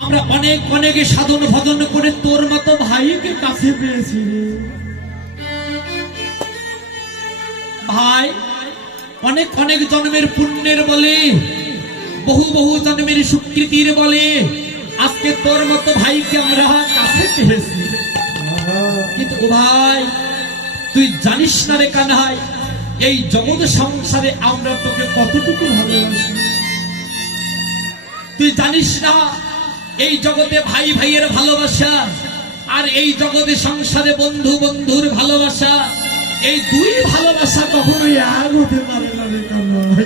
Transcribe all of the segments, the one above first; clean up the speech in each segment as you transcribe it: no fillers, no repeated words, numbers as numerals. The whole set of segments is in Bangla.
আমরা অনেক অনেক সাধন ভজন করে তোর মতো ভাইকে কাছে পেয়েছি ভাই। অনেক অনেক জন্মের পুণ্যের বলে, বহু বহু জন্মের স্বীকৃতির বলে আজকে তোর মতো ভাইকে আমরা কাছে পেয়েছি। কিন্তু ভাই তুই জানিস না রে কানাই, এই জগৎ সংসারে আমরা তোকে কতটুকু ভালোবাসি। তুই জানিস না এই জগতে ভাই ভাইয়ের ভালোবাসা আর এই জগতে সংসারে বন্ধু বন্ধুর ভালোবাসা, এই দুই ভালোবাসা কখনোই এক হতে পারে না রে কানাই।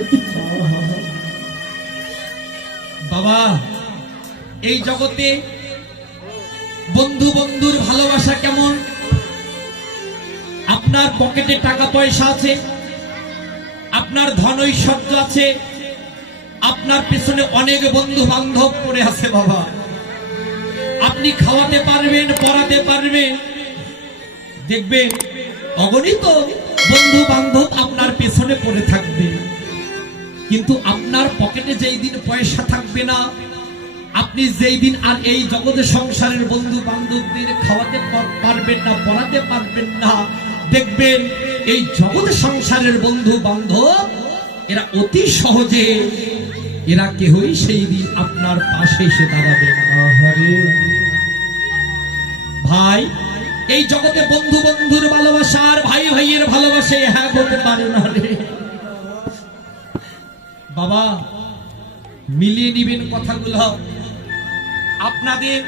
বাবা এই জগতে বন্ধু বন্ধুর ভালোবাসা কেমন? আপনার পকেটে টাকা পয়সা আছে, আপনার ধন ঐশ্বর্য আছে, আপনার পেছনে অনেক বন্ধু বান্ধব পড়ে আছে বাবা। আপনি খাওয়াতে পারবেন, পড়াতে পারবেন, দেখবেন অগণিত বন্ধু বান্ধব আপনার পেছনে পড়ে থাকবে। কিন্তু আপনার পকেটে যেই দিন পয়সা থাকবে না, আপনি যেই দিন আর এই জগতের সংসারের বন্ধু বান্ধবদের খাওয়াতে পারবেন না, পড়াতে পারবেন না, দেখবেন এই জগৎ সংসারের বন্ধু বান্ধব এরা অতি সহজে, এরা কেহই সেই দিন আপনার পাশে এসে দাঁড়াবে না। ভাই এই জগতে বন্ধু বন্ধুর ভালোবাসা আর ভাই ভাইয়ের ভালোবাসা হ্যাঁ হতে পারে না রে বাবা। মিলিয়ে নিবেন কথাগুলো। আপনাদের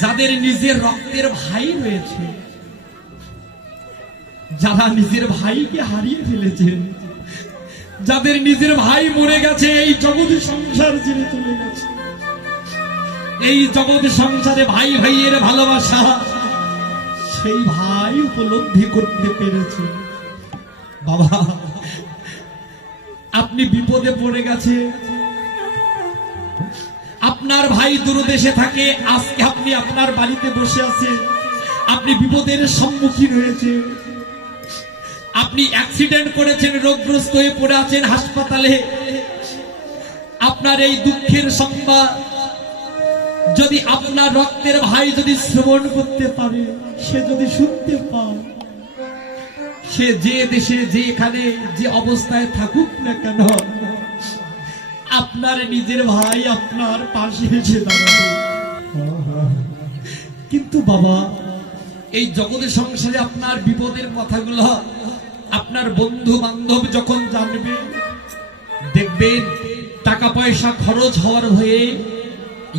যাদের নিজের রক্তের ভাই রয়েছে, যারা নিজের ভাইকে হারিয়ে ফেলেছেন, যাদের নিজের ভাই মরে গেছে, এই জগৎ সংসার ছেড়ে চলে গেছে, এই জগৎ সংসারে ভাই ভাইয়ের ভালোবাসা সেই ভাই উপলব্ধি করতে পেরেছে। বাবা আপনি বিপদে পড়ে গেছে, আপনার ভাই দূরদেশে থাকে, আজকে আপনি আপনার বাড়িতে বসে আছেন, আপনি বিপদের সম্মুখীন হয়েছে, আপনি অ্যাক্সিডেন্ট করেছেন, রোগগ্রস্ত হয়ে পড়ে আছেন হাসপাতালে। আপনার এই দুঃখের সংবাদ যদি আপনার রক্তের ভাই যদি শ্রবণ করতে পারে, সে যদি শুনতে পায়, সে যে দেশে যেখানে যে অবস্থায় থাকুক না কেন, আপনার নিজের ভাই আপনার পাশে এসে দাঁড়াবে। কিন্তু বাবা এই জগতের সংসারে আপনার বিপদের কথাগুলো আপনার বন্ধু বান্ধব যখন জানবে, দেখবেন টাকা পয়সা খরচ হওয়ার ভয়ে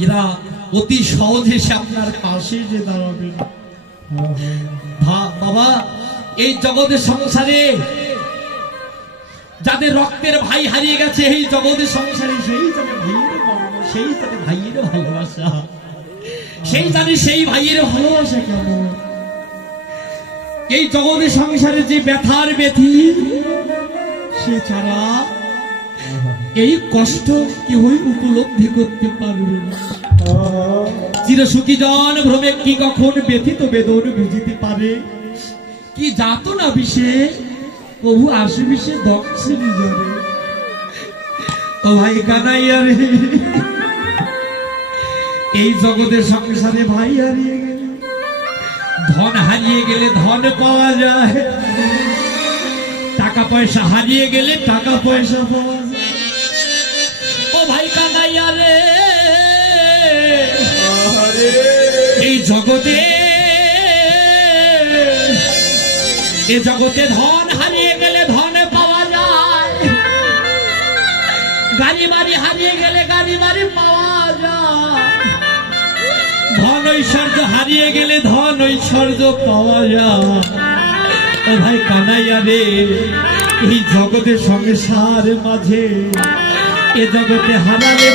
এরা অতি সহজে এসে আপনার পাশে এসে দাঁড়াবে। বাবা এই জগতের সংসারে যাদের রক্তের ভাই হারিয়ে গেছে, এই জগতের সংসারে সেই জানে ভাইয়ের মর্ম, সেই জানে ভাইয়ের ভালোবাসা, সেই জানে সেই ভাইয়ের ভালোবাসা কেমন। এই জগতের সংসারে যে ব্যথার ব্যথি, সে ছাড়া এই কষ্ট কেউই উপলব্ধি করতে পারবে না। চিরসুখী জন ভ্রমে কি কখন ব্যথিত বেদন বুঝিতে পারে, কি যাত না বিষে প্রভু আসে বিষে দক্ষে নিজরে। ও ভাই কানাইয়া রে, এই জগতের সংসারে ভাই হারিয়ে গেলে, ধন হারিয়ে গেলে ধন পাওয়া যায়, টাকা পয়সা হারিয়ে গেলে টাকা পয়সা পাওয়া যায়। ও ভাই কানাইয়া রে, এই জগতে এ জগতে ধন হারিয়ে গেলে ধন পাওয়া যায়, গাড়ি বাড়ি হারিয়ে গেলে গাড়ি বাড়ি পাওয়া যায়, ধন ঐশ্বর্য হারিয়ে গেলে ধন ঐশ্বর্য পাওয়া যায়। ও ভাই কানাইয়া রে, এই জগতের সংসার মাঝে এ জগতে হারালে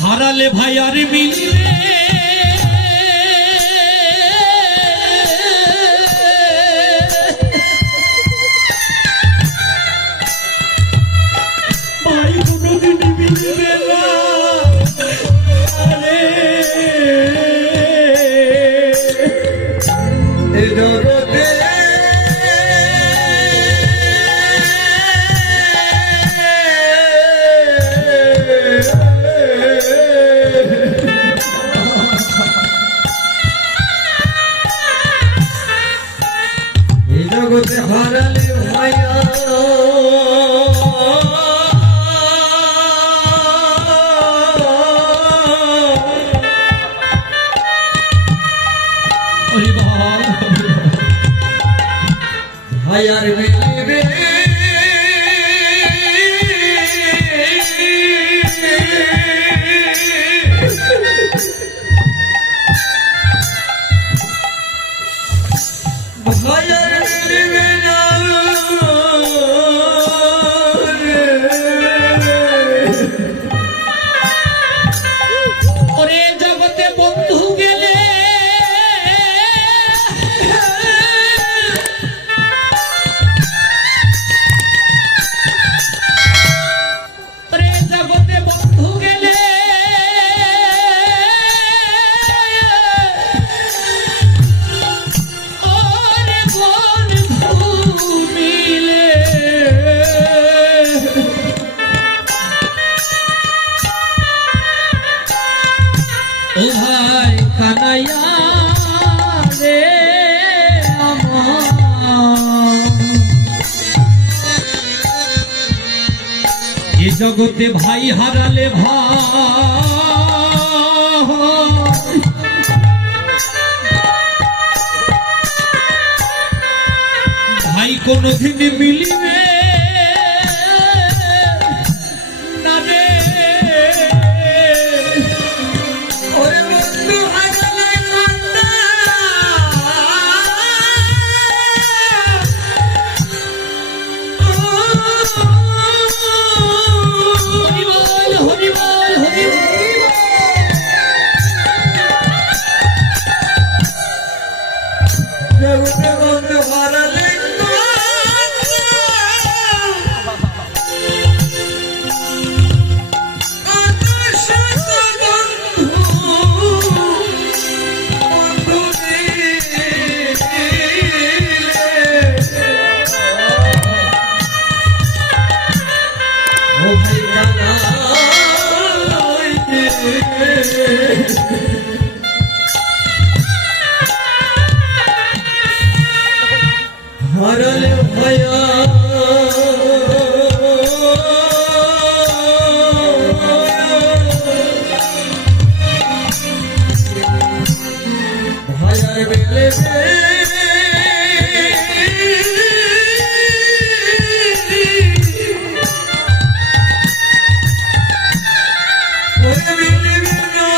হারালে ভাই আর মিলবে ভাই, কোনদিন মিলবে না। জগতে হারালে ভাইয়া ভাইয়ার মিলিবে ভাইয়ার মিলিবে না ওরে জগতে বন্ধু গেলে ওরে জগতে বন্ধু গেলে ওরে বন্ধু মিলে ও ভাই কানাইয়া রে আমার এ জগতে ভাই হারালে ভাই কোনদিন মিলিবে না রে ওরে বন্ধু হারালে কান্না হরিবল হরিবল হরিবল জগতে বন্ধু হারালে ও ভাই কানা হারালে ভাইয়া ভাইয়ার বেলে ওরে মিলবে না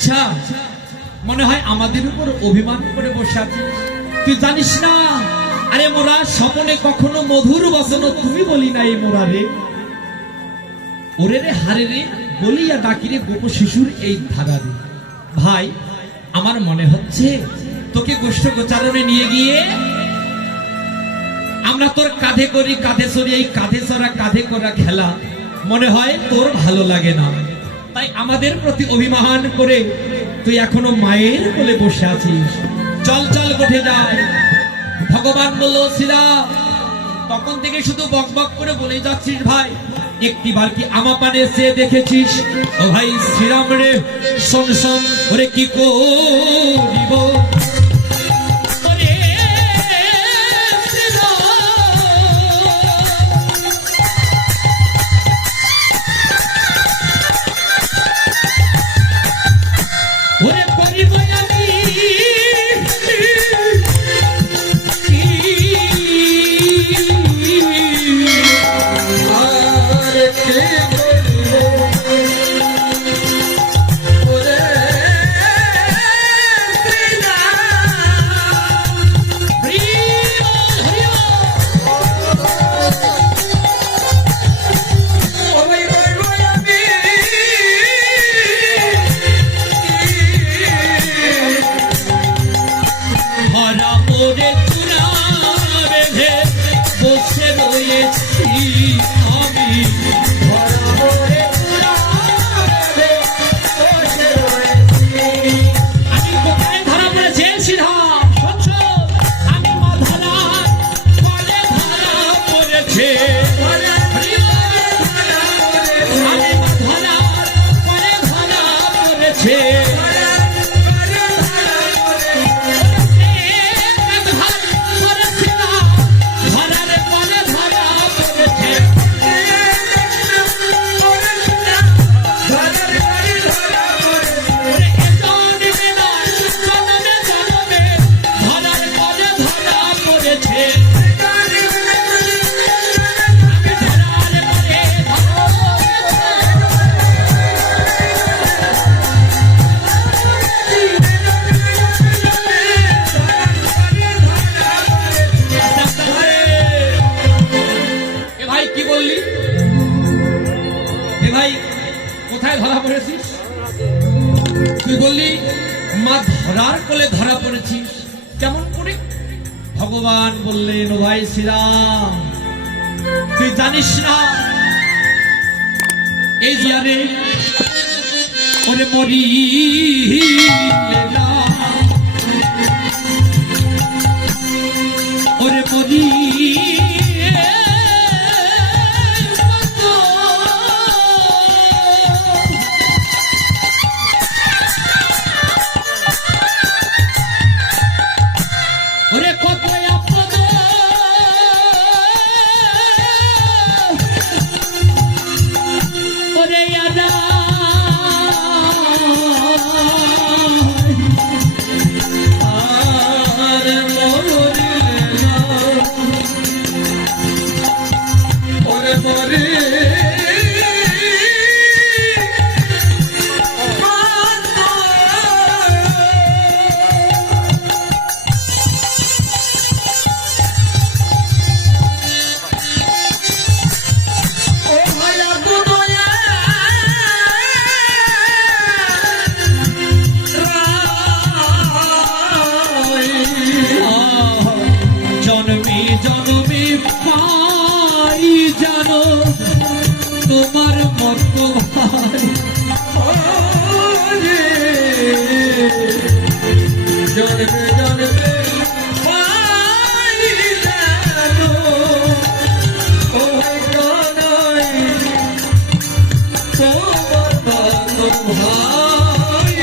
আচ্ছা, মনে হয় আমাদের উপর অভিমান করে বসে আছিস। তুই জানিস না, আরে মোরা স্বপনে কখনো মধুর বচন তুমি বলি নাই মোরা রে। ওরে রে হারে রে বলিয়া ডাকিরে গোপ শিশুর এই ধারা রে। ভাই, আমার মনে হচ্ছে তোকে গোষ্ঠ গোচারণে নিয়ে গিয়ে আমরা তোর কাঁধে করি, কাঁধে চড়ি, এই কাঁধে চড়া কাঁধে করা খেলা মনে হয় তোর ভালো লাগে না। তাই আমাদের প্রতি অভিমান করে তুই এখনো মায়ের কোলে বসে আছিস। চল চল উঠে যায়। ভগবান বলল শিলা, তখন থেকে শুধু বক বক করে বলে যাচ্ছিস ভাই, একটিবার কি আমা পানে সে দেখেছিস? ও ভাই শ্রীরাম রে, শোন শোন ওরে কি করিব। ওরে করিব আমি আর কে করিব ওরে ধরা মোরে চূড়া বেঁধে বসে রয়েছি আমি। আমি কোথায় ধরা পড়েছি সিধা স্বচ্ছ, আমি মা ধরার কোলে ধরা পড়েছে। আমি মা ধরার কোলে ধরা পড়েছে। কোথায় ধরা পড়েছিস? তুই বললি মা ধরার কোলে ধরা পড়েছিস, কেমন করে? ভগবান বললেন, ও ভাই শ্রীরাম, তুই জানিস না এই জিয়ারে ওরে মরি ওরে মরি জন্মে জন্মে পাই জানো তোমার মতো ভাই। জন্মে জন্মে পাই জানো ও কানাই তোমার মতো ভাই।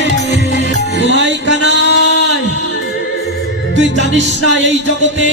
ভাই কানাই, তুই জানিস না এই জগতে